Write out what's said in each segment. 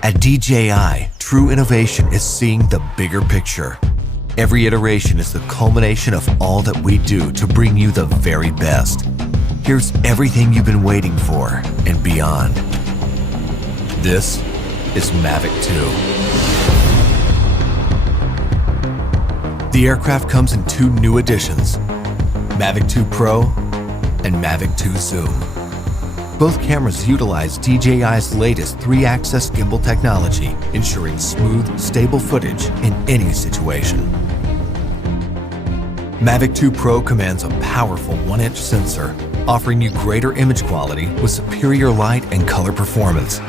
At DJI, true innovation is seeing the bigger picture. Every iteration is the culmination of all that we do to bring you the very best. Here's everything you've been waiting for and beyond. This is Mavic 2. The aircraft comes in two new editions, Mavic 2 Pro and Mavic 2 Zoom. Both cameras utilize DJI's latest 3-axis gimbal technology, ensuring smooth, stable footage in any situation. Mavic 2 Pro commands a powerful 1-inch sensor, offering you greater image quality with superior light and color performance.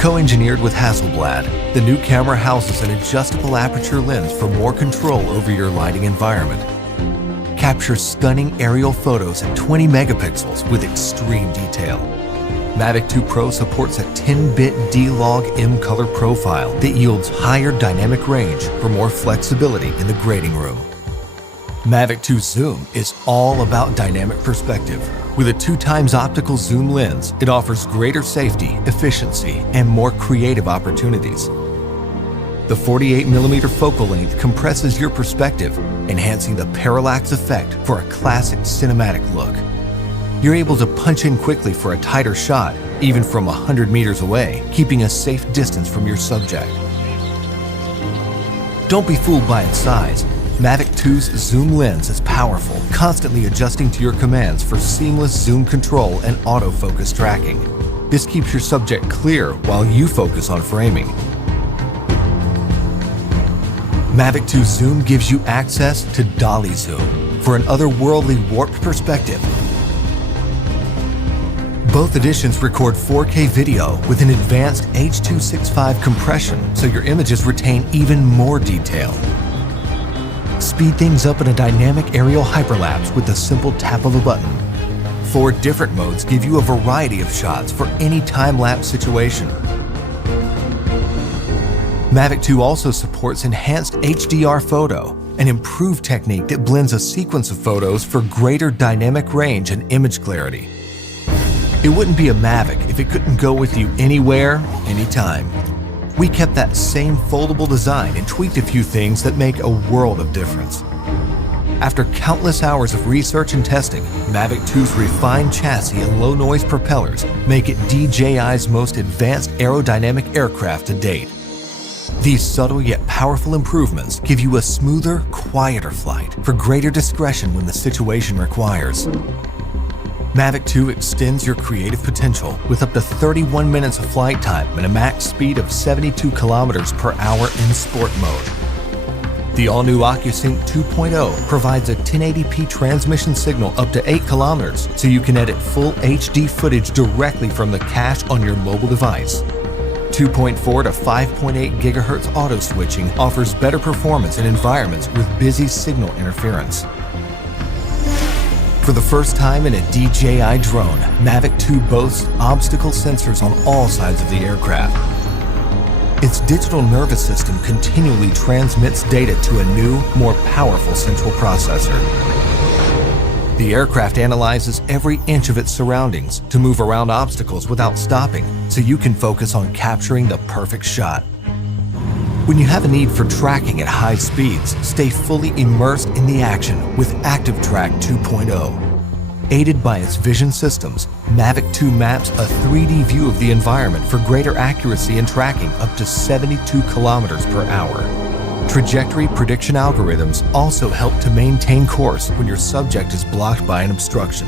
Co-engineered with Hasselblad, the new camera houses an adjustable aperture lens for more control over your lighting environment. Captures stunning aerial photos at 20 megapixels with extreme detail. Mavic 2 Pro supports a 10-bit D-Log M color profile that yields higher dynamic range for more flexibility in the grading room. Mavic 2 Zoom is all about dynamic perspective. With a 2x optical zoom lens, it offers greater safety, efficiency, and more creative opportunities. The 48mm focal length compresses your perspective, enhancing the parallax effect for a classic cinematic look. You're able to punch in quickly for a tighter shot, even from 100 meters away, keeping a safe distance from your subject. Don't be fooled by its size. Mavic 2's zoom lens is powerful, constantly adjusting to your commands for seamless zoom control and autofocus tracking. This keeps your subject clear while you focus on framing. Mavic 2 Zoom gives you access to dolly zoom for an otherworldly warped perspective. Both editions record 4K video with an advanced H.265 compression, so your images retain even more detail. Speed things up in a dynamic aerial hyperlapse with the simple tap of a button. 4 different modes give you a variety of shots for any time-lapse situation. Mavic 2 also supports enhanced HDR photo, an improved technique that blends a sequence of photos for greater dynamic range and image clarity. It wouldn't be a Mavic if it couldn't go with you anywhere, anytime. We kept that same foldable design and tweaked a few things that make a world of difference. After countless hours of research and testing, Mavic 2's refined chassis and low-noise propellers make it DJI's most advanced aerodynamic aircraft to date. These subtle yet powerful improvements give you a smoother, quieter flight for greater discretion when the situation requires. Mavic 2 extends your creative potential with up to 31 minutes of flight time and a max speed of 72 kilometers per hour in sport mode. The all-new OcuSync 2.0 provides a 1080p transmission signal up to 8 kilometers, so you can edit full HD footage directly from the cache on your mobile device. 2.4 to 5.8 GHz auto switching offers better performance in environments with busy signal interference. For the first time in a DJI drone, Mavic 2 boasts obstacle sensors on all sides of the aircraft. Its digital nervous system continually transmits data to a new, more powerful central processor. The aircraft analyzes every inch of its surroundings to move around obstacles without stopping, so you can focus on capturing the perfect shot. When you have a need for tracking at high speeds, stay fully immersed in the action with ActiveTrack 2.0. Aided by its vision systems, Mavic 2 maps a 3D view of the environment for greater accuracy and tracking up to 72 kilometers per hour. Trajectory prediction algorithms also help to maintain course when your subject is blocked by an obstruction.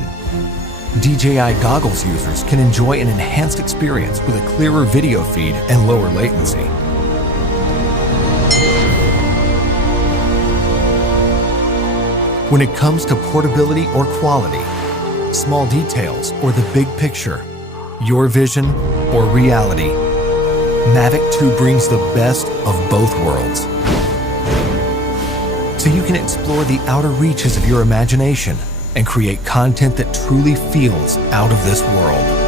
DJI goggles users can enjoy an enhanced experience with a clearer video feed and lower latency. When it comes to portability or quality, small details or the big picture, your vision or reality, Mavic 2 brings the best of both worlds. So you can explore the outer reaches of your imagination and create content that truly feels out of this world.